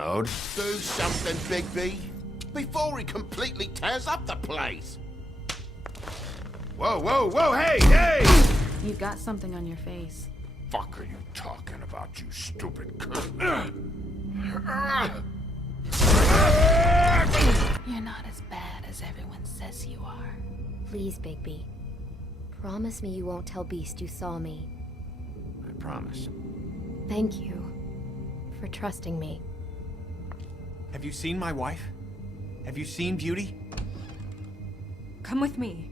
Do something, Big B, before he completely tears up the place. Whoa, hey! You've got something on your face. Fuck are you talking about, you stupid cunt? You're not as bad as everyone says you are. Please, Bigby. Promise me you won't tell Beast you saw me. I promise. Thank you for trusting me. Have you seen my wife? Have you seen Beauty? Come with me.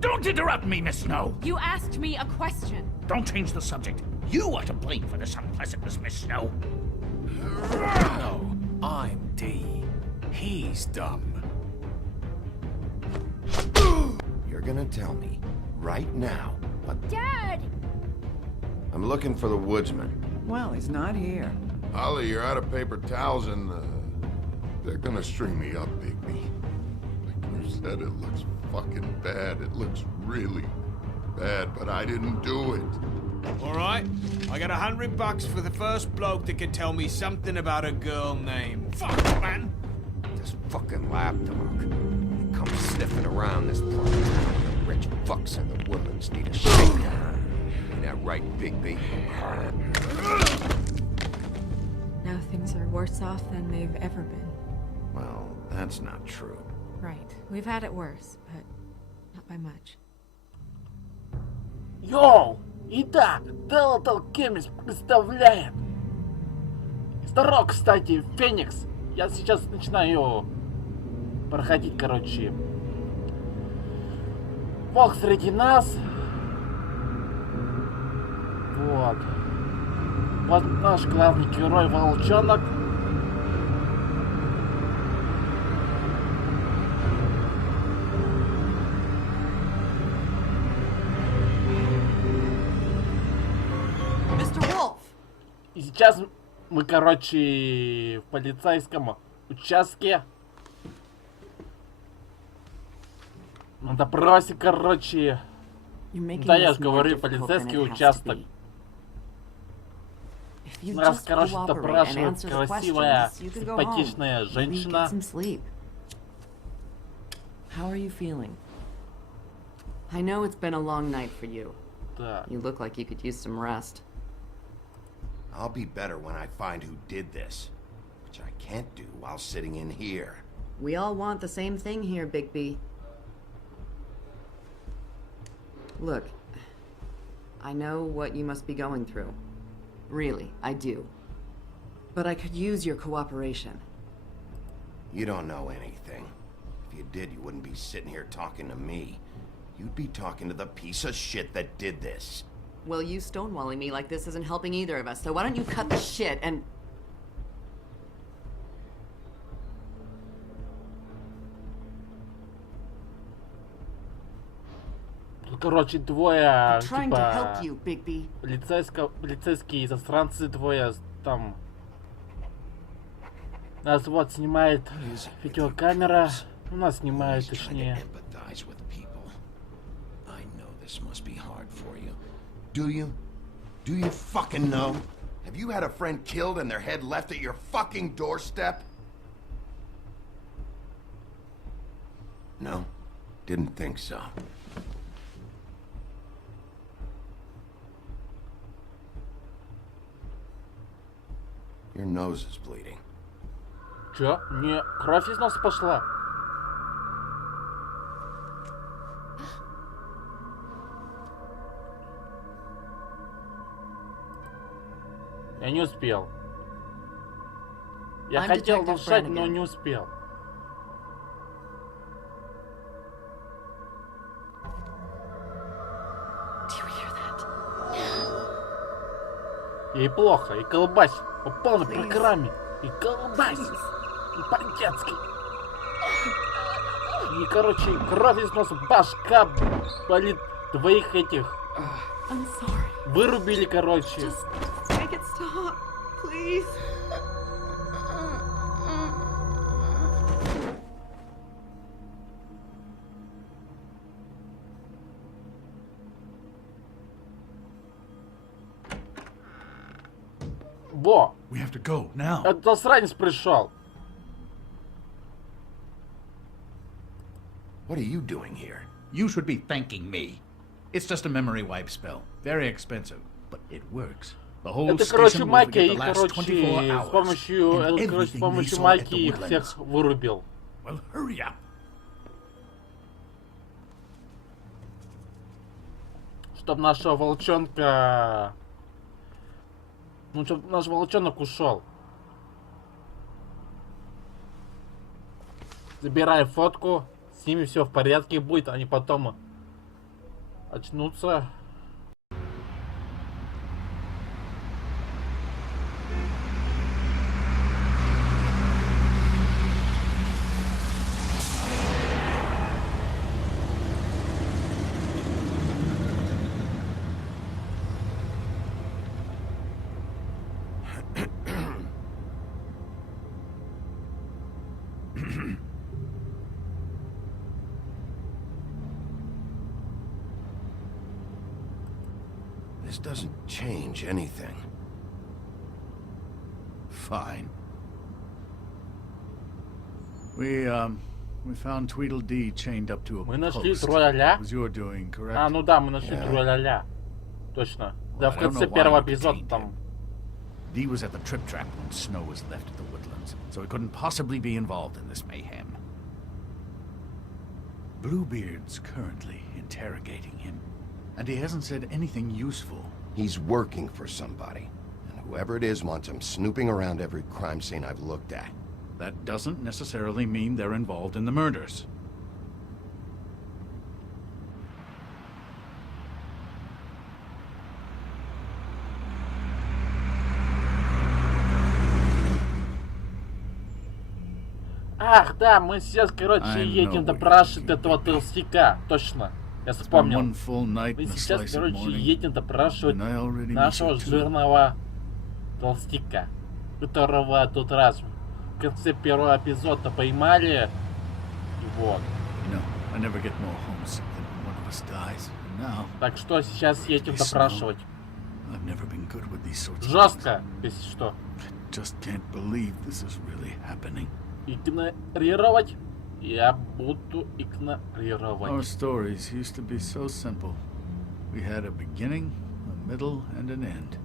Don't interrupt me, Miss Snow! You asked me a question. Don't change the subject. You are to blame for this unpleasantness, Miss Snow. No, I'm D. He's dumb. You're gonna tell me right now what... Dad! I'm looking for the woodsman. Well, he's not here. Holly, you're out of paper towels and they're gonna string me up, Bigby. Like you said, it looks fucking bad. It looks really bad, but I didn't do it. All right, I got $100 for the first bloke that can tell me something about a girl named... Fuck, man! This fucking lapdog. He comes sniffing around this part of town. The rich fucks and the woodlands need a shakedown. Ain't that right, Bigby? Now things are worse off than they've ever been. Well, that's not true. Right. We've had it worse, but not by much. Йоу! Итак, Delta Chemist представляет. Здорово, кстати, Феникс. Я сейчас начинаю проходить, короче. Бог среди нас. Вот. Вот наш главный герой Волчонок. И сейчас мы, короче, в полицейском участке. На допросе, короче. Да, я же говорю, полицейский участок. Нас, короче, допрашивает красивая, симпатичная женщина. How are you feeling? I know it's been a long night for you. Да. You look like you could use some rest. I'll be better when I find who did this, which I can't do while sitting in here. We all want the same thing here, Bigby. Look, I know what you must be going through. Really, I do. But I could use your cooperation. You don't know anything. If you did, you wouldn't be sitting here talking to me. You'd be talking to the piece of shit that did this. Well, you stonewalling me like this isn't helping either of us, so why don't you cut the shit and... Короче, двое, trying to help типа, you, Bigby. полицейские засранцы, двое там. Нас вот снимает видеокамера. У нас снимают, точнее. Do you? Do you fucking know? Have you had a friend killed and their head left at your fucking doorstep? No? Didn't think so. Your nose is bleeding. Чё? Не, кровь из носа пошла. Я не успел. Я хотел нажать, но не успел. Ей плохо, и колбась по полной программе. И колбась. И по-детски. И, короче, кровь из носа, башка болит, двоих этих. Вырубили, короче. Во! We have to go now. Этот засранец пришел. What are you doing here? You should be thanking me. It's just a memory wipe spell. Very expensive, but it works. The whole Это, короче, station will магия, forget и, the last 24 короче, hours. с помощью, and короче, с everything they помощью saw at the магии их woodlands. всех вырубил. Well, hurry up. Чтоб нашего волчонка... Ну, чтоб наш волчонок ушел. Забирай фотку, с ними все в порядке будет, они потом очнутся. This doesn't change anything. Fine. We found Tweedledee chained up to a Мы нашли post. Труля-ля. It was your doing, correct? А, ну да, мы нашли Труля-ля. Точно. Да, в I don't конце know why первого we эпизода detained там. him. Dee was at the Trip Trap when Snow was left at the Woodlands, so he couldn't possibly be involved in this mayhem. Bluebeard's currently interrogating him, and he hasn't said anything useful. He's working for somebody. And whoever it is wants him snooping around every crime scene I've looked at. That doesn't necessarily mean they're involved in the murders. Ах, да, мы сейчас, короче, I едем know допрашивать what you этого толстяка. Точно. Я вспомнил. One full night Мы and a сейчас, slice of короче, morning. едем допрашивать and I already miss нашего you too. жирного толстяка, которого тут раз в конце первого эпизода поймали. И вот. You know, I never get more homesick than when one of us dies. And now, Так что сейчас едем допрашивать. I've never been good with these sorts of Жестко, если что. things. I just can't believe this is really happening. Игнорировать. Я буду Our игнорировать. stories used to be so simple. We had a beginning, a middle, and an end.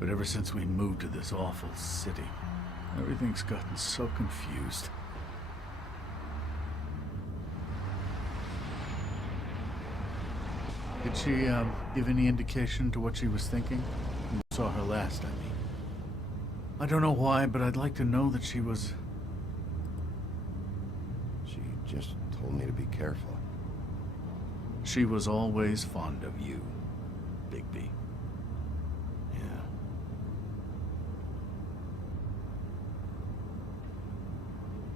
But ever since we moved to this awful city, everything's gotten so confused. Did she give any indication to what she was thinking? You saw her last, I mean. I don't know why, but I'd like to know that she was... She just told me to be careful. She was always fond of you, Bigby. Yeah.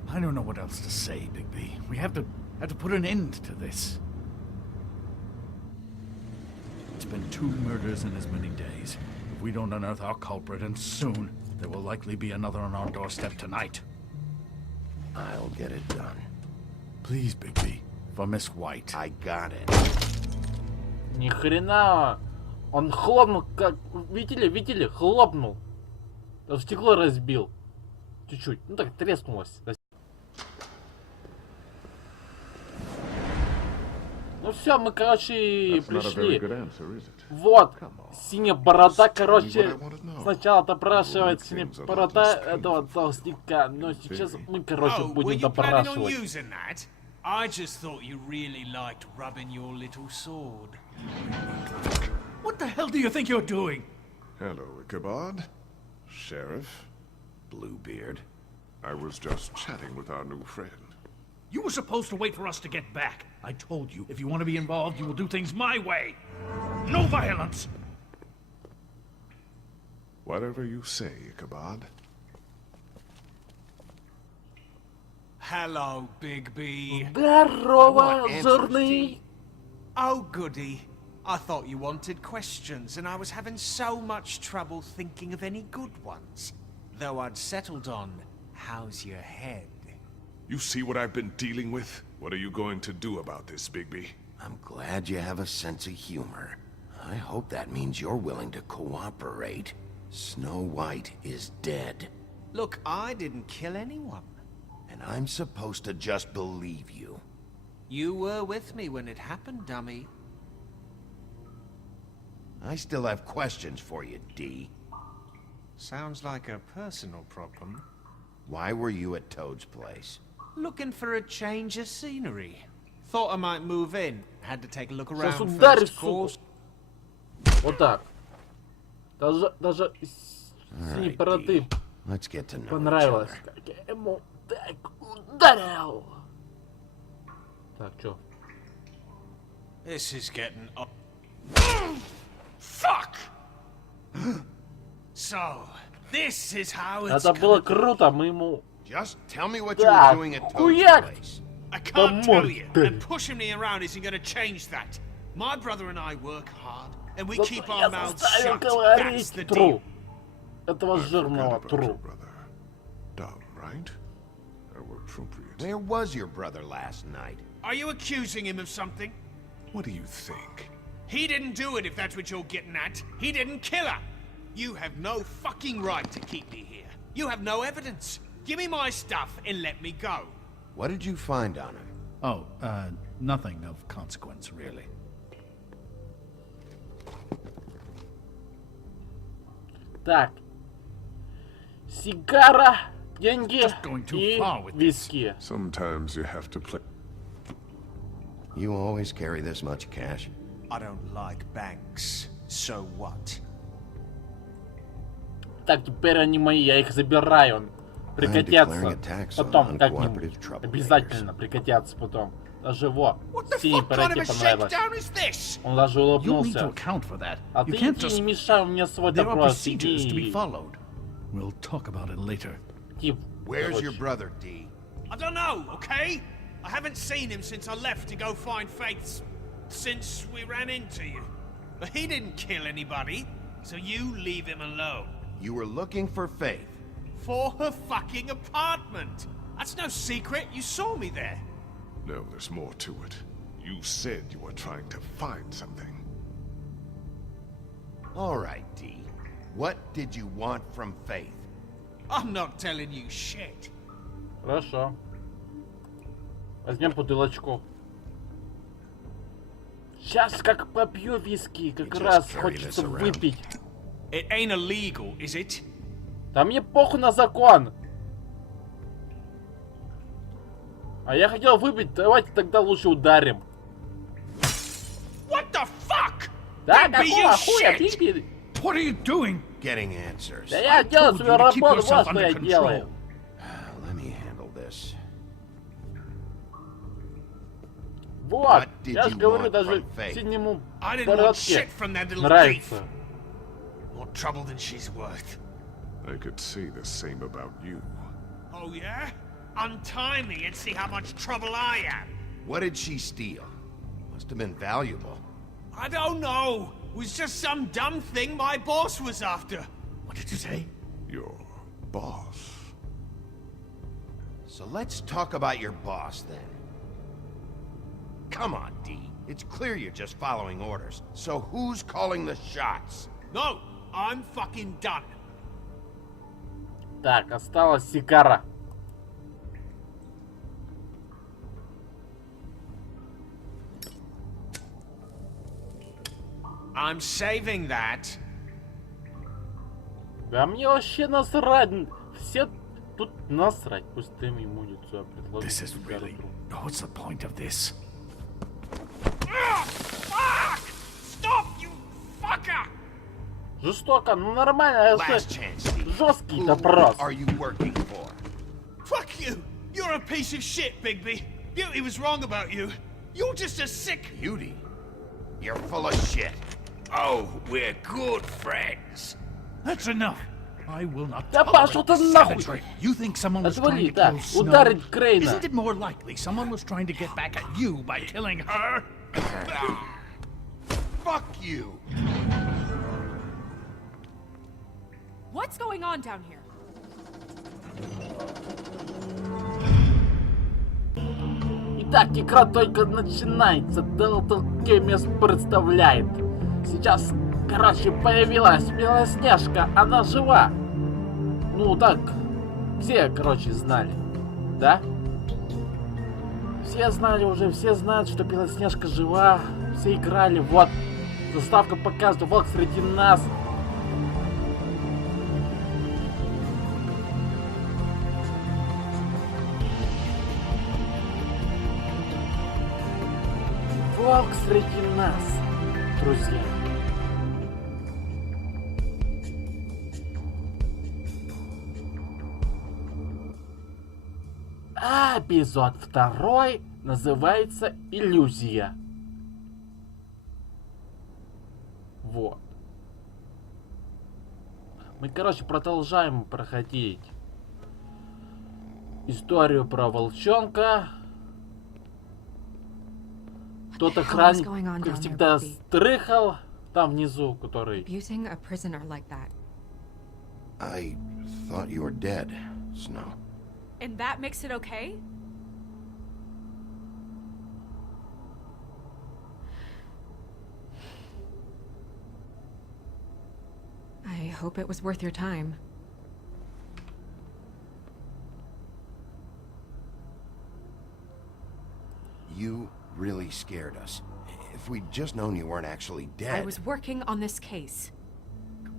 I don't know what else to say, Bigby. We have to put an end to this. It's been 2 murders in as many days. If we don't unearth our culprit, and soon, there will likely be another on our doorstep tonight. I'll get it done. Please, Bigby, for Miss White. I got it. Ни хрена. Он хлопнул, как... Видели? Хлопнул. Даже стекло разбил. Чуть-чуть. Ну так, треснулось. Ну все, мы, короче, пришли. Вот. Синяя борода, короче, сначала допрашивает синяя борода этого толстяка. Но сейчас мы, короче, were будем you planning on допрашивать. using that? I just thought you really liked rubbing your little sword. What the hell do you think you're doing? Hello, Ichabod. Sheriff. Bluebeard. I was just chatting with our new friend. You were supposed to wait for us to get back. I told you, if you want to be involved, you will do things my way. No violence! Whatever you say, Ichabod. Hello, Bigby. Здорово, жирный. Oh, goody. I thought you wanted questions, and I was having so much trouble thinking of any good ones. Though I'd settled on, how's your head? You see what I've been dealing with? What are you going to do about this, Bigby? I'm glad you have a sense of humor. I hope that means you're willing to cooperate. Snow White is dead. Look, I didn't kill anyone. And I'm supposed to just believe you. You were with me when it happened, dummy. I still have questions for you, D. Sounds like a personal problem. Why were you at Toad's place? Looking for a change of scenery. Thought I might move in. Had to take a look around Сейчас ударит, first, of course. Вот так. Даже синей бороды Let's get to know понравилось. each other. Как я ему так ударил. Так, чё? This is getting up. Fuck! So, this is how it's Это было круто, мы ему... Just tell me what you were Так, doing at Toad's хуяк! place. I can't Come tell on, you, then. and pushing me around isn't going to change that. My brother and I work hard, and we Зато keep я our mouths заставил shut. That's говорить the тру. deal. Этого I forgot жирного about your тру. brother. Dumb, right? How appropriate. Where was your brother last night? Are you accusing him of something? What do you think? He didn't do it, if that's what you're getting at. He didn't kill her. You have no fucking right to keep me here. You have no evidence. Give me my stuff and let me go. What did you find on him? Oh, nothing of consequence, really. Так. Сигара, деньги Just going too и far with this. виски. Sometimes you have to play. You always carry this much cash? I don't like banks. So what? Так, теперь они мои, я их забираю. Прикатятся declaring a tax on потом uncooperative как-нибудь. troublemakers. Обязательно прикатятся потом. Даже во, What the синей fuck kind of бороде a понравилось. shakedown is this? Он даже You need to улыбнулся. account for that. А You ты can't иди, just... не мешай мне свой There are допрос. procedures to be Иди, followed. We'll talk about it later. тип. Where's your brother, D? I don't know, okay? I haven't seen him since I left to go find Faith's... since we ran into you. But he didn't kill anybody, so you leave him alone. You were looking for Faith. For her fucking apartment! That's no secret, you saw me there. No, there's more to it. You said you were trying to find something. All right, D. What did you want from Faith? I'm not telling you shit. Хорошо. Возьмем бутылочку. Сейчас как попью виски, как just раз carry хочется this around. выпить. It ain't illegal, is it? Да мне похуй на закон. А я хотел выпить, давайте тогда лучше ударим. What the fuck? Да, Don't be какого you хуя, shit! пиpi? What are you doing? Getting answers. Да я делаю told свою you to keep работу, yourself вот что under я control. делаю. Let me handle this. Вот, What did я you же говорю, want даже from Faith? синему I didn't want бородке shit from that little thief. нравится. More trouble than she's worth. I could say the same about you. Oh yeah? Untie me and see how much trouble I am. What did she steal? Must have been valuable. I don't know. It was just some dumb thing my boss was after. What did you say? Your boss. So let's talk about your boss then. Come on, D. It's clear you're just following orders. So who's calling the shots? No, I'm fucking done. Так, осталась сигара. I'm saving that. Да мне вообще насрать. Все тут насрать. Пусть ты мне муницию предложит. This is really... What's the point of this? Fuck! Stop, you fucker! Жестоко, ну нормально, это Last chance, Steve. жесткий Who допрос. are you working for? Fuck you! You're a piece of shit, Bigby. Beauty was wrong about you. You're just a sick... Beauty? You're full of shit. Oh, we're good friends. That's enough. I will not Да tolerate пошел ты this нахуй! savagery. You think someone was Отвали, trying to да, kill Snow? ударить Крейна. Isn't it more likely someone was trying to get back at you by killing her? Fuck you. What's going on down here? Итак, игра только начинается. Delta Games представляет. Сейчас Короче, появилась Белоснежка, она жива. Ну так, все, короче, знали, да? Все знали уже, все знают, что Белоснежка жива. Все играли, вот. Заставка показывает, волк среди нас. Волк среди нас, друзья. А эпизод 2 называется «Иллюзия». Вот. Мы, короче, продолжаем проходить историю про волчонка. Тот охранник, как всегда, стрыхал там внизу, который... Abusing a prisoner like that. I thought you were dead, Snow. And that makes it okay? I hope it was worth your time. You really scared us. If we'd just known you weren't actually dead... I was working on this case.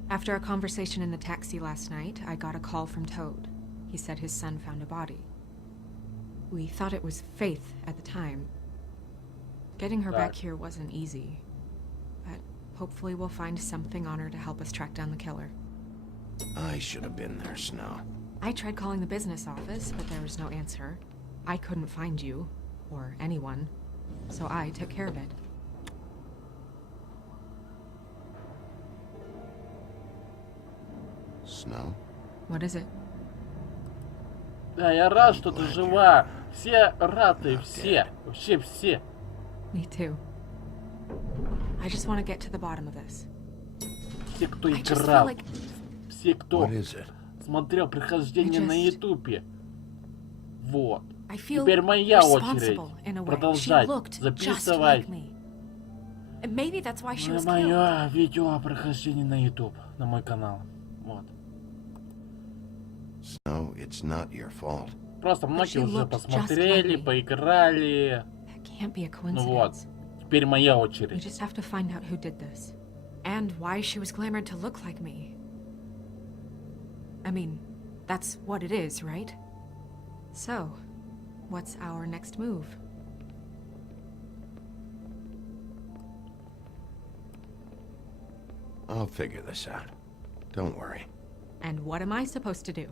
After a conversation in the taxi last night, I got a call from Toad. He said his son found a body. We thought it was Faith at the time. Getting her back here wasn't easy. But hopefully we'll find something on her to help us track down the killer. I should have been there, Snow. I tried calling the business office, but there was no answer. I couldn't find you, or anyone, so I took care of it. Snow? What is it? Да, я рад, что ты жива. Все рады, все. Вообще все. Me too. I just want to get to the bottom of this. Все, кто играл. Все, кто What is it? смотрел прохождение на ютубе. Вот. I feel Теперь моя responsible очередь in a way. She продолжать. looked just Записывай. like me. And maybe that's why she was Мое killed. видео о прохождении на YouTube, на мой канал. Вот. Snow, it's not your fault. Просто многие she уже looked посмотрели, just like me. поиграли. That can't be a Ну вот, coincidence. теперь моя We очередь. just have to find out who did this. And why she was glamored to look like me. I mean, that's what it is, right? So, what's our next move? I'll figure this out. Don't worry. And what am I supposed to do?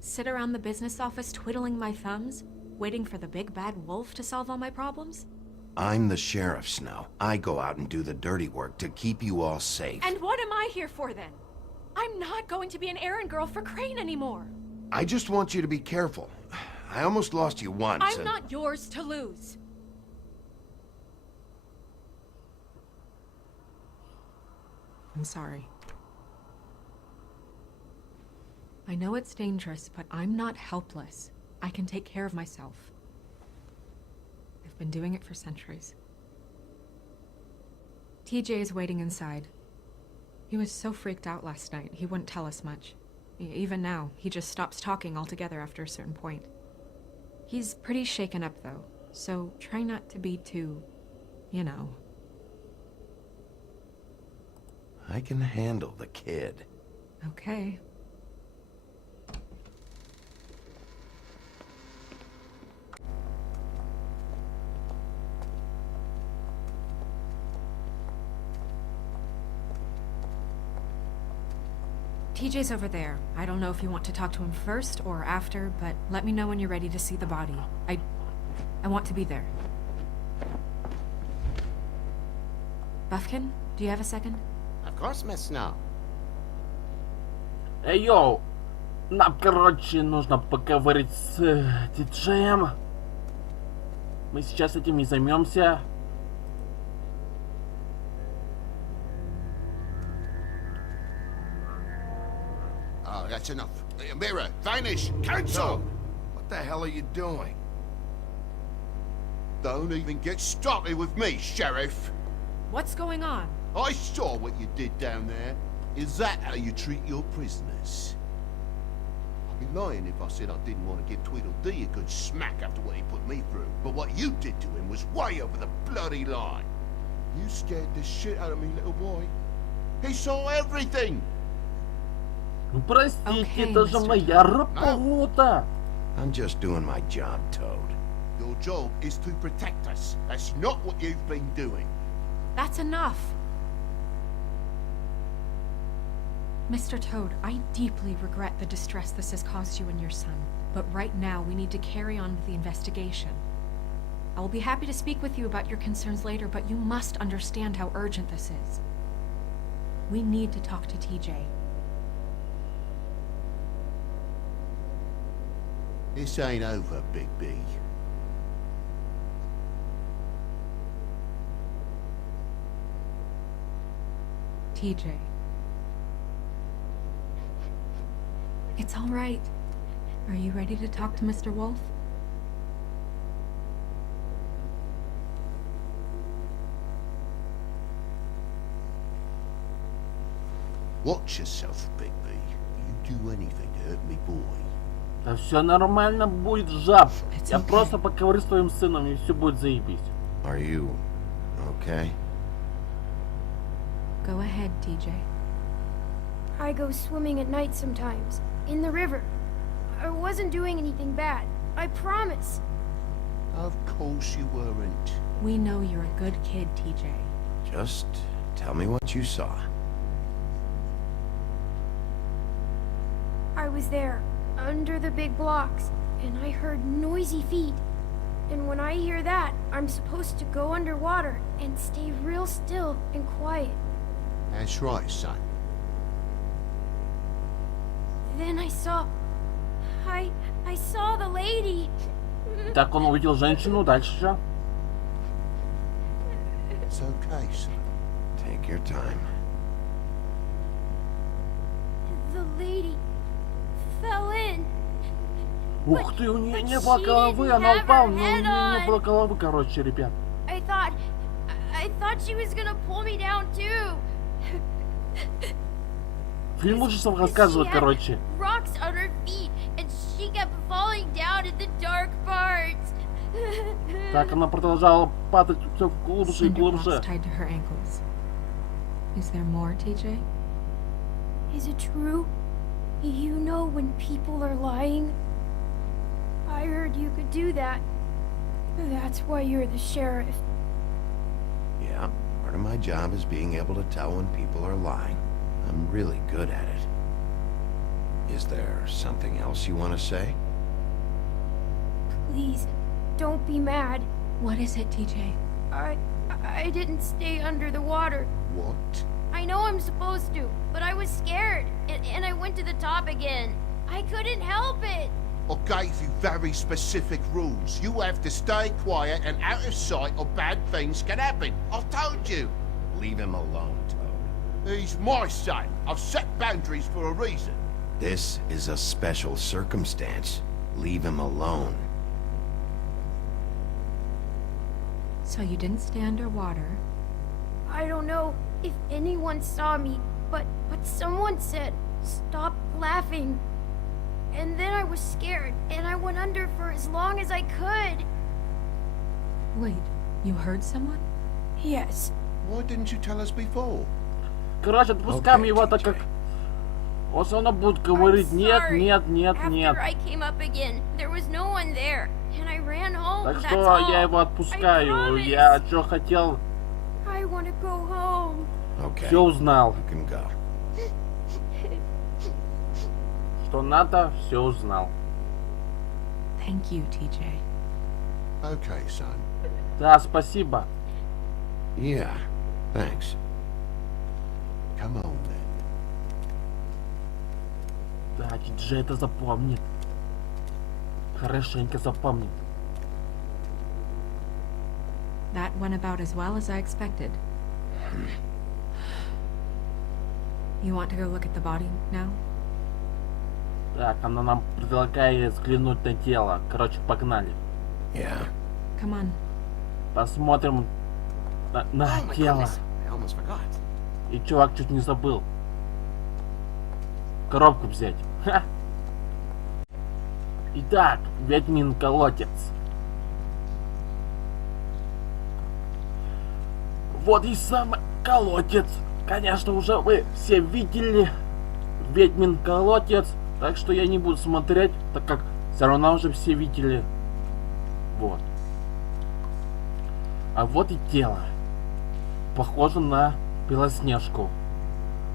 Sit around the business office twiddling my thumbs, waiting for the big bad wolf to solve all my problems? I'm the sheriff, Snow. I go out and do the dirty work to keep you all safe. And what am I here for then? I'm not going to be an errand girl for Crane anymore. I just want you to be careful. I almost lost you once. I'm not yours to lose. I'm sorry. I know it's dangerous, but I'm not helpless. I can take care of myself. I've been doing it for centuries. TJ is waiting inside. He was so freaked out last night, he wouldn't tell us much. Even now, he just stops talking altogether after a certain point. He's pretty shaken up, though, so try not to be too, you know. I can handle the kid. Okay. TJ's over there. I don't know if you want to talk to him first or after, but let me know when you're ready to see the body. I want to be there. Buffkin, do you have a second? Of course, Miss Snow. Эй, йоу! Нам, короче, нужно поговорить с диджеем. Мы сейчас этим и займемся. Oh, that's enough. Mirror, vanish, cancel! What the hell are you doing? Don't even get started with me, Sheriff. What's going on? I saw what you did down there. Is that how you treat your prisoners? I'd be lying if I said I didn't want to give Tweedledee a good smack after what he put me through. But what you did to him was way over the bloody line. You scared the shit out of me, little boy. He saw everything. Ну простите, Okay, это же Mr. моя работа. I'm just doing my job, Toad. Your job is to protect us. That's not what you've been doing. That's enough. Mr. Toad, I deeply regret the distress this has caused you and your son. But right now, we need to carry on with the investigation. I will be happy to speak with you about your concerns later, but you must understand how urgent this is. We need to talk to TJ. This ain't over, Big B. TJ. It's all right. Are you ready to talk to Mr. Wolf? Watch yourself, Big B. You do anything to hurt me, boy. Да все нормально будет, жаб. It's Я okay. просто поговорю с твоим сыном, и все будет заебись. Are you okay? Go ahead, TJ. I go swimming at night sometimes, in the river. I wasn't doing anything bad. I promise. Of course you weren't. We know you're a good kid, TJ. Just tell me what you saw. I was there, under the big blocks, and I heard noisy feet. And when I hear that, I'm supposed to go underwater and stay real still and quiet. That's right, son. Then I saw the lady. Так он увидел женщину, дальше что? It's okay, son. Take your time. The lady fell in. Ух ты, у нее не but было she головы, didn't она have упала, her но у head нее не on. было головы, короче, ребят. I thought she was gonna pull me down too. Фильм ужасов She рассказывает, had короче. rocks on her feet, and she kept falling down in the dark parts. Так она продолжала падать все глубже и Cinder blocks глубже. tied to her ankles. Is there more, TJ? Is it true? You know when people are lying? I heard you could do that. That's why you're the sheriff. Yeah, part of my job is being able to tell when people are lying. I'm really good at it. Is there something else you want to say? Please, don't be mad. What is it, TJ? I didn't stay under the water. What? I know I'm supposed to, but I was scared, and I went to the top again. I couldn't help it. I gave you very specific rules. You have to stay quiet and out of sight or bad things can happen. I've told you. Leave him alone, Toad. He's my son. I've set boundaries for a reason. This is a special circumstance. Leave him alone. So you didn't stay underwater. I don't know if anyone saw me, but someone said, "Stop laughing." And then I was scared, and I went under for as long as I could. Wait, you heard someone? Yes. Why didn't you tell us before? Короче, отпускаем Okay, его, так как он все равно будет говорить I'm нет, sorry. нет, нет, нет. After I came up again, there was no one there, and I ran home. Так That's что all. я его I отпускаю. promise. Я что хотел, I want to go home. Okay, все узнал. you can go. Что надо, все узнал. Thank you, TJ. Okay, son. Да, спасибо. Yeah, thanks. Come on then. Да, Диджей это запомнит. Хорошенько запомнит. That went about as well as I expected. You want to go look at the body now? Так, она нам предлагает взглянуть на тело. Короче, погнали. Yeah. Come on. Посмотрим, на тело. I almost forgot. И чувак чуть не забыл. Коробку взять. Ха. Итак, ведьмин колодец. Вот и сам колодец. Конечно, уже вы все видели ведьмин колодец. Так что я не буду смотреть, так как все равно уже все видели. Вот. А вот и тело. Похоже на Белоснежку.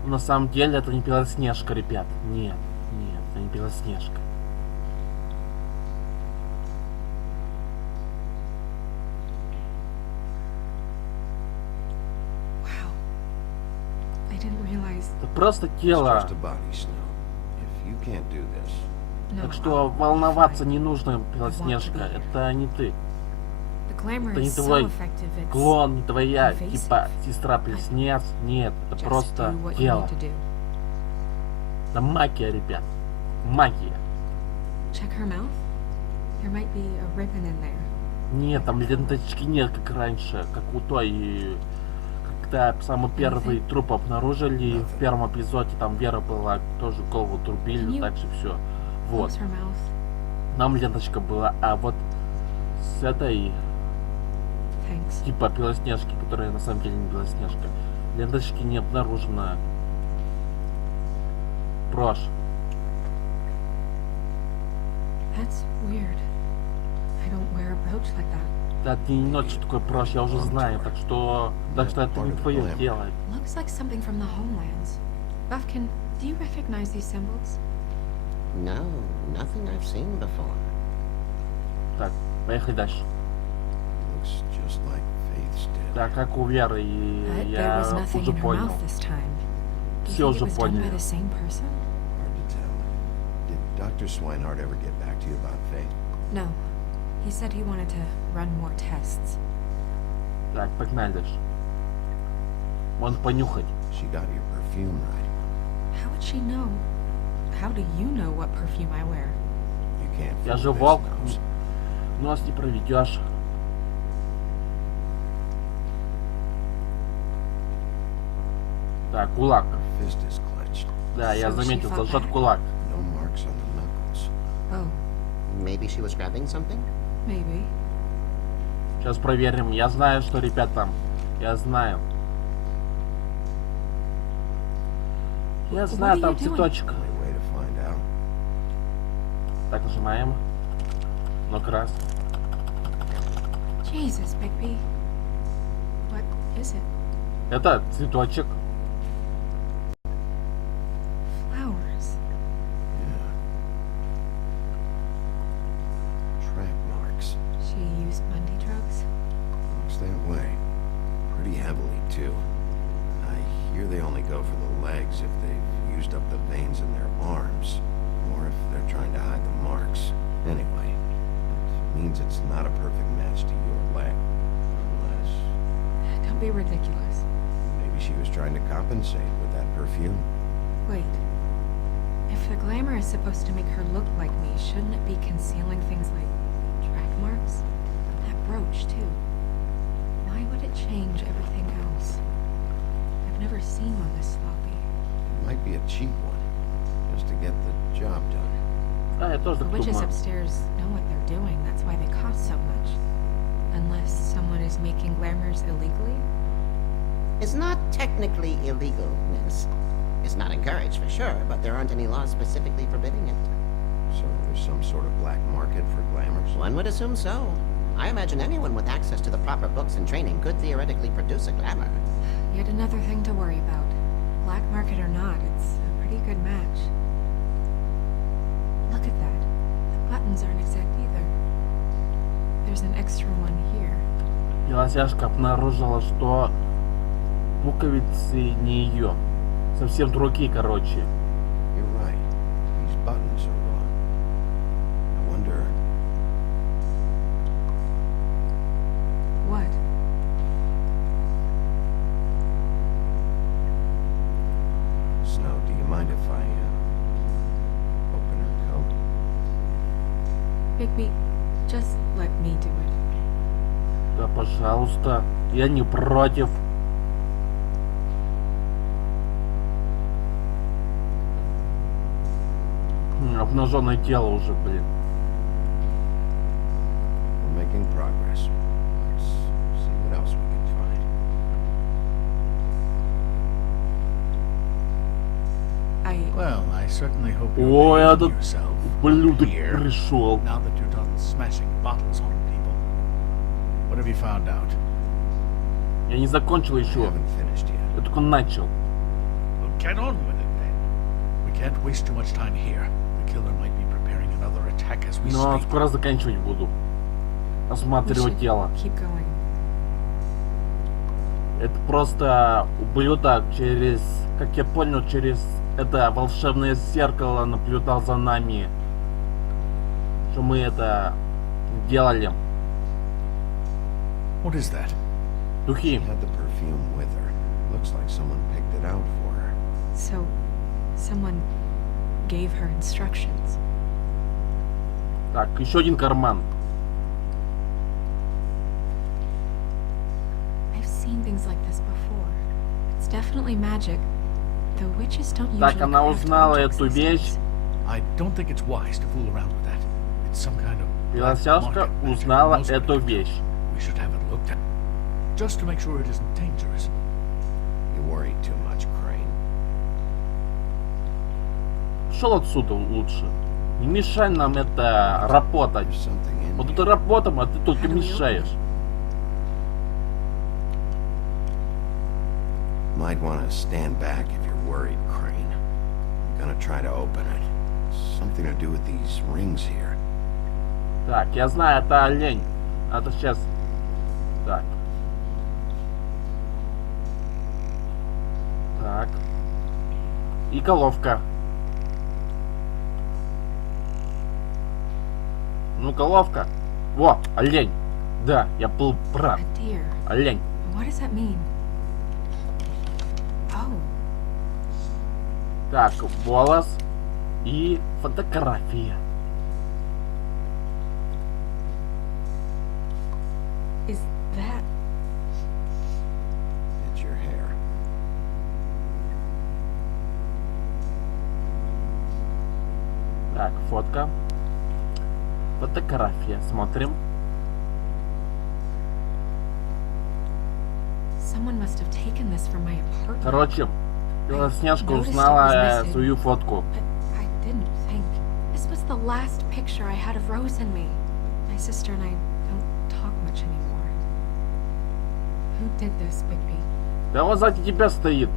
Но на самом деле это не Белоснежка, ребят. Нет, нет, это не Белоснежка. Wow. I didn't realize. Это просто It's тело. just a body, Snow. If you can't do this, No, Так что I'll волноваться be не fine. нужно, Белоснежка. Это не ты. The glamour Это не is so твой effective. It's клон, не твоя, invasive. типа, сестра-близнец. Нет, это just просто do what you тело. need to do. Это магия, ребят. Магия. Check her mouth. There might be a ribbon in there. Нет, там ленточки нет, как раньше, как у той, когда самый первый труп обнаружили в первом эпизоде, там Вера была, тоже голову трубили, так же все. Вот. Close her mouth. Нам ленточка была, а вот с этой, Thanks. типа Белоснежки, которая на самом деле не Белоснежка, ленточки не обнаружено. Прош. That's weird. I don't wear a brooch like that. Да, день и ночь такой прош, я уже знаю, так что это не твое дело. Looks like something from the homelands. Buffkin, do you recognize these symbols? No, nothing I've seen before. Так, поехали дальше. looks just like Faith's did. Да, как у Веры, But и there я was nothing уже in her понял. mouth this time. Do you Все think it уже was done by поняли. the same person? Hard to tell. Did Dr. Swinehart ever get back to you about Faith? No. He said he wanted to run more tests. Так, погнали дальше. Вон понюхать. She got your perfume right. How would she know? How do you know what perfume I wear? You can't Я fool же this волк. nose. Нос не проведешь. Так, кулак. Fist is clenched. Да, я So she заметил, fought зажат back. кулак. No marks on the knuckles. Oh, Maybe she was grabbing something? maybe. Сейчас проверим. Я знаю, что, ребят, там. Я знаю. Я What знаю, are там you doing? цветочек. Only way to find out. Так, нажимаем. Ну-ка раз. Jesus, Bigby. What is it? Это цветочек. Flowers. Yeah. Track marks. She used Mundy drugs? Looks that way. Pretty heavily, too. I hear they only go for the legs if they've used up the veins in their arms, or if they're trying to hide the marks. Anyway, it means it's not a perfect match to your leg. Unless Don't be ridiculous. maybe she was trying to compensate with that perfume. Wait. If the glamour is supposed to make her look like me, shouldn't it be concealing things like track marks? That brooch, too. Why would it change everything else? I've never seen one this sloppy. It might be a cheap one, just to get the job done. Да, я тоже The так witches думаю. upstairs know what they're doing. That's why they cost so much. Unless someone is making glamours illegally? It's not technically illegal, miss. It's not encouraged for sure, but there aren't any laws specifically forbidding it. So there's some sort of black market for glamours? One would assume so. I imagine anyone with access to the proper books and training could theoretically produce a glamour. Yet another thing to worry about. Black market or not, it's a pretty good match. Look at that. The buttons aren't exact either. There's an extra one here. Белоснежка обнаружила, что пуговицы не ее. Совсем другие, короче. You're right. These buttons are wrong. I wonder... What? Snow, do you mind if I, open her coat? Bigby, just let me do it. Да, пожалуйста. Я не против. Обнаженное тело уже, блин. We're making progress. Let's see what else we can find. Well, I certainly hope О, you're этот enjoying yourself ублюдок here, пришел. now that you're done smashing bottles on people. What have you found out? Я не закончил I еще. haven't finished yet. Я только начал. Well, get on with it then. We can't waste too much time here. The killer might be preparing another attack as we Но speak. скоро заканчивать буду. We Осматривать should тело. keep going. Это просто ублюдок через, как я понял, через это волшебное зеркало наблюдал за нами. Что мы это делали. What is that? Духи. She had the perfume with her. Looks like someone picked it out for her. So, someone gave her instructions. Так, еще один карман. I've seen things like this before. It's definitely magic. The witches don't usually Так, она craft узнала objects эту these вещь. days. I don't think it's wise to fool around with that. It's some kind of black Белосяшка market magic. Who узнала knows what it эту could do? вещь. We should have it looked at. Just to make sure it isn't dangerous. You worry too much, Crane. Шел отсюда лучше. Не мешай нам это работать. There's something in Вот here. это работаем, а ты только How do we open мешаешь. Might want to stand back if you're worried, Crane. I'm gonna try to open it. Something to do with these rings here. Так, я знаю, это олень. Это сейчас. Так. Так. И головка. Ну, головка. Во, олень. Да, я был прав. A deer. Олень. What does that mean? Oh, Так, волос и фотография. is that... It's your hair. Так, фотка. Фотография. Смотрим. Someone must have taken this from my apartment. Короче, Белоснежка узнала свою фотку. But I didn't think. This was the last picture I had of Rose and me. My sister and I don't talk much anymore. Who did this, Bigby? Да вот сзади тебя стоит.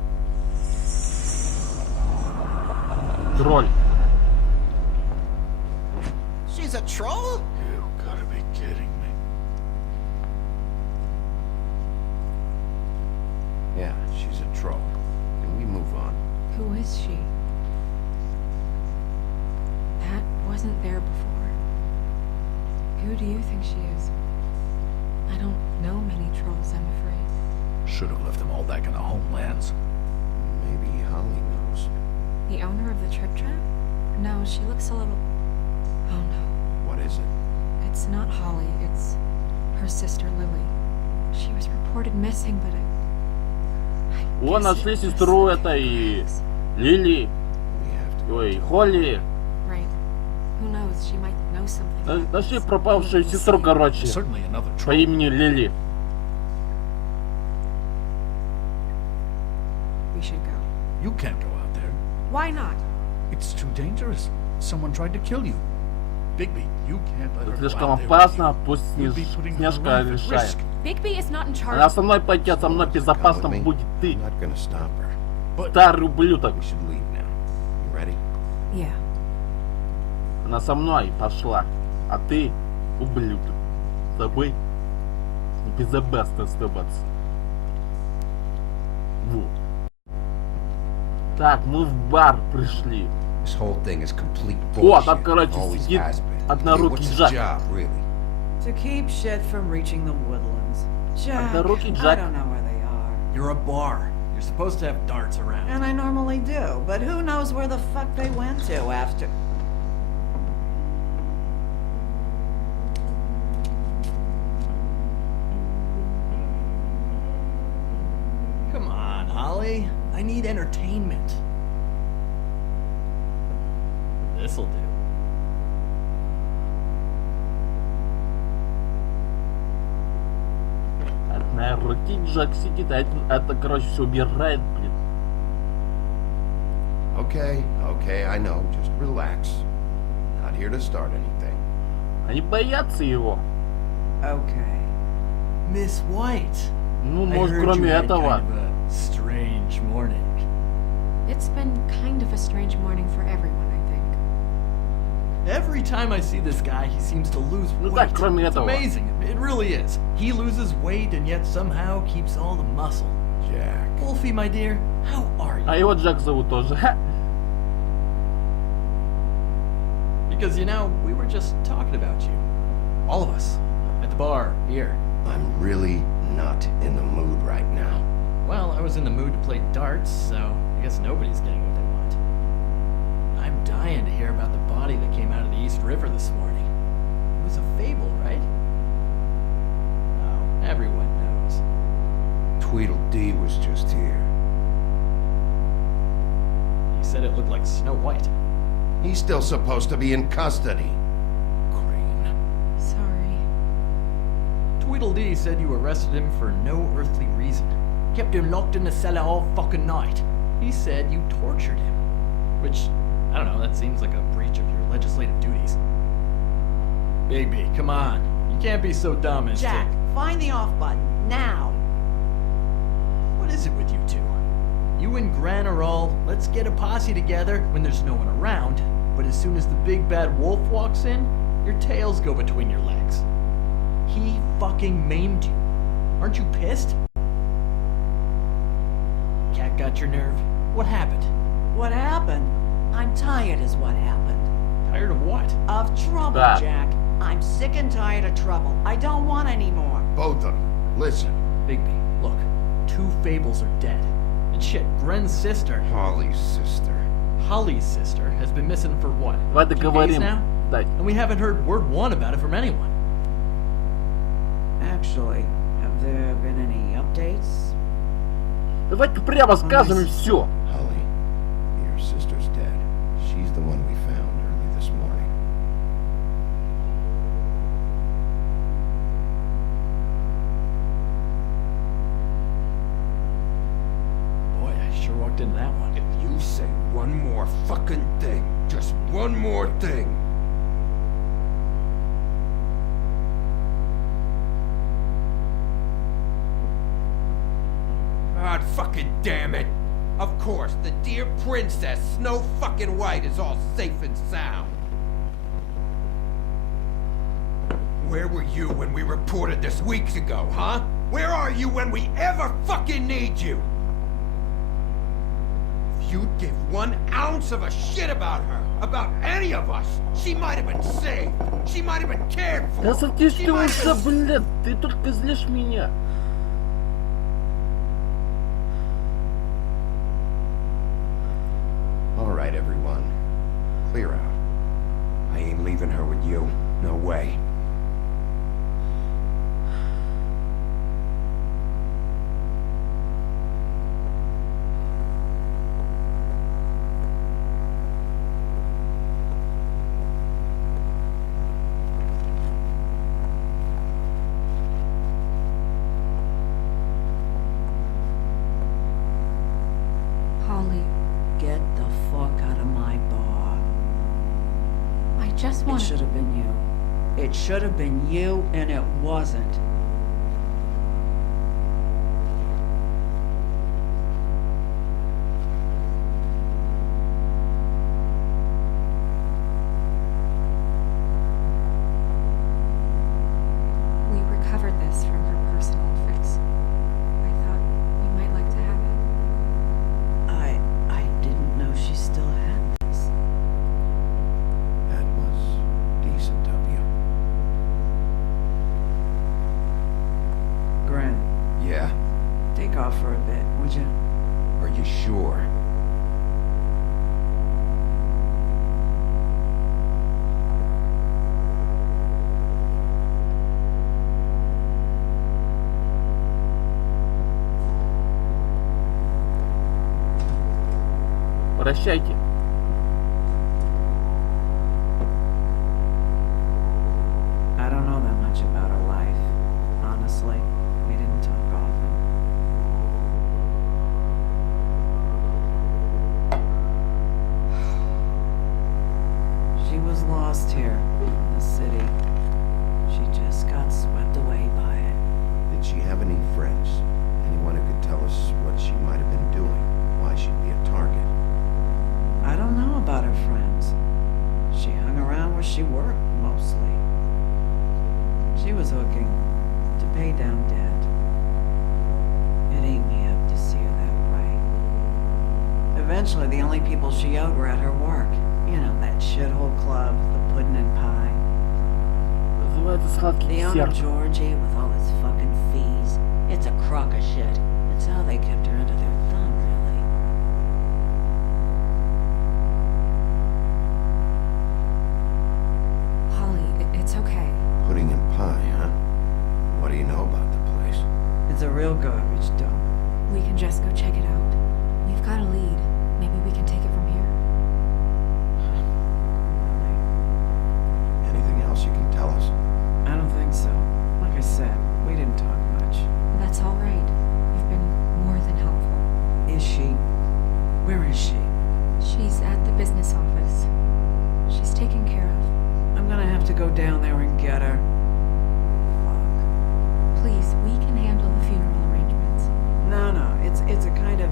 Тролль. She's a troll? You gotta be kidding me. Yeah, she's a troll. Can we move on? Who is she? That wasn't there before. Who do you think she is? I don't know many trolls, I'm afraid. Should have left them all back in the homelands. Maybe Holly knows. The owner of the Trick Trap? No, she looks a little... Oh no. What is it? It's not Holly, it's her sister Lily. She was reported missing, but I О, guess нашли it was сестру the этой tracks. Лили. We have to. Ой, Холли. Right. Who knows, she might know something. about Нашли this. пропавшую We'll сестру, see. короче. Certainly another По troll. имени Лили. We should go. You can't go out there. Why not? It's too dangerous. Someone tried to kill you. Bigby, you can't let her Это go слишком out there with опасно, you. пусть You'll be putting her Снежка life at решает. risk. Bigby is not in charge. Она со мной пойдет, со мной Come безопасно with me. будет ты. I'm not gonna stop her. Старый ублюдок. We should leave now. You ready? Yeah. Она со мной пошла. А ты, ублюдок, с тобой небезопасно оставаться. Вот. Так, мы в бар пришли. This whole thing is complete О, bullshit. там, короче, Always сидит has been. однорукий What's his Джек. job, really? To keep shit from reaching the woodlands. Jack, Однорукий I Джек. don't know where they are. You're a bar. You're supposed to have darts around. And I normally do, but who knows where the fuck they went to after... I need entertainment. This'll do. Одна руки Джек сидит, а это, короче, все убирает, блин. Okay, I know. Just relax. Not here to start anything. Они боятся его. Okay. Miss White. Ну, I может, heard кроме you had этого. kind of a strange morning. It's been kind of a strange morning for everyone, I think. Every time I see this guy, he seems to lose Ну weight. так, кроме It's этого. amazing. It really is. He loses weight and yet somehow keeps all the muscle. Jack. Wolfie, my dear, how are you? А его Джек зовут тоже. Because, you know, we were just talking about you. All of us. At the bar, here. I'm really not in the mood right now. Well, I was in the mood to play darts, so I guess nobody's getting what they want. I'm dying to hear about the body that came out of the East River this morning. It was a fable, right? Oh, everyone knows. Tweedledee was just here. He said it looked like Snow White. He's still supposed to be in custody. Crane. Sorry. Tweedledee said you arrested him for no earthly reason. Kept him locked in the cellar all fucking night. He said you tortured him. Which, I don't know, that seems like a breach of your legislative duties. Bigby, come on. You can't be so dumb as Jack, find the off button, now. What is it with you two? You and Gran are all, let's get a posse together when there's no one around, but as soon as the big bad wolf walks in, your tails go between your legs. He fucking maimed you. Aren't you pissed? Cat got your nerve? What happened? What happened? I'm tired is what happened. Tired of what? Of trouble, That. Jack. I'm sick and tired of trouble. I don't want any more. Both of them. Listen. Bigby, look. 2 fables are dead. And shit, Gren's sister, Holly's sister. Holly's sister, has been missing for what? Давай 2 days договорим. now? Дай. And we haven't heard word one about it from anyone. Actually, have there been any updates? Давайте прямо скажем и все. Holly, your sister's dead. She's the one we found early this morning. Boy, I sure walked into that one. If you say one more fucking thing, just one more thing. God fucking damn it! Of course, the dear princess, Snow fucking White, is all safe and sound. Where were you when we reported this weeks ago, huh? Where are you when we ever fucking need you? If you'd give 1 ounce of a shit about her, about any of us, she might have been saved. She might have been cared for. Да She might have сатистиуется, блядь, ты только злишь меня. All right, everyone. Clear out. I ain't leaving her with you. No way. Holly, Get the fuck out of my bar. I just It want should to... have been you. It should have been you, and it wasn't. We recovered this from her personal effects. I thought you might like to have it. I didn't know she still had this. That was decent of you. Gren, Yeah? take off for a bit, would you? Are you sure? Прощайте. I don't know that much about her life. Honestly, we didn't talk often. She was lost here in the city. She just got swept away by it. Did she have any friends? Anyone who could tell us what she might have been doing? Why she'd be a target? I don't know about her friends. She hung around where she worked, mostly. She was hooking to pay down debt. It ate me up to see her that way. Eventually, the only people she owed were at her work. You know, that shithole club, the pudding and pie. The owner, Georgie, with all his fucking fees. It's a crock of shit. It's how they kept her under their thumb, really. Holly, it's okay. Pudding and pie, huh? What do you know about the place? It's a real garbage dump. We can just go check it out. We've got a lead. Maybe we can take it from here. Anything else you can tell us? I don't think so. Like I said, we didn't talk much. That's all right. You've been more than helpful. Is she? Where is she? She's at the business office. She's taken care of. I'm gonna have to go down there and get her. Please, we can handle the funeral arrangements. No, it's a kind of...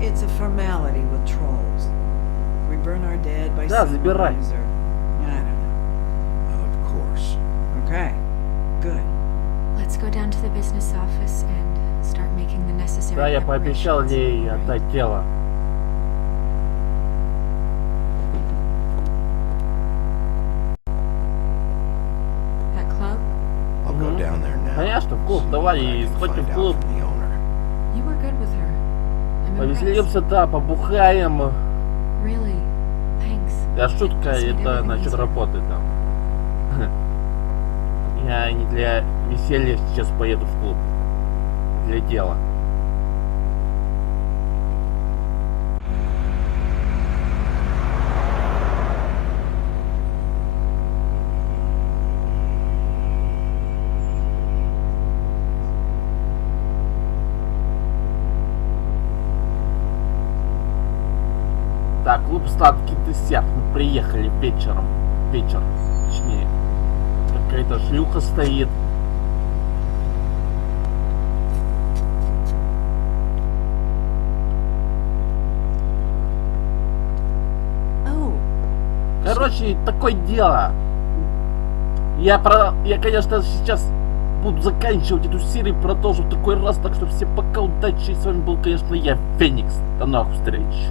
It's a formality with trolls. We burn our dead by sunrise or... I don't know. Of course. Okay, good. Let's go down to the business office and start making the necessary Да, я пообещал ей отдать тело. That club? I'll go down there now. Конечно, в клуб. Давай и сходим в клуб. You were good with her. I'm impressed. Повеселимся, да, побухаем. Really? Thanks. Да, шутка, это насчет работы там. Я не для веселья сейчас поеду в клуб. Для дела. Так, клуб «Сладкий десерт». Мы приехали вечером. Вечер, точнее. Какая-то шлюха стоит. Короче, такое дело. Я, конечно, сейчас буду заканчивать эту серию, продолжу в другой раз. Так что всем пока, удачи. И с вами был, конечно, я, Феникс. До новых встреч.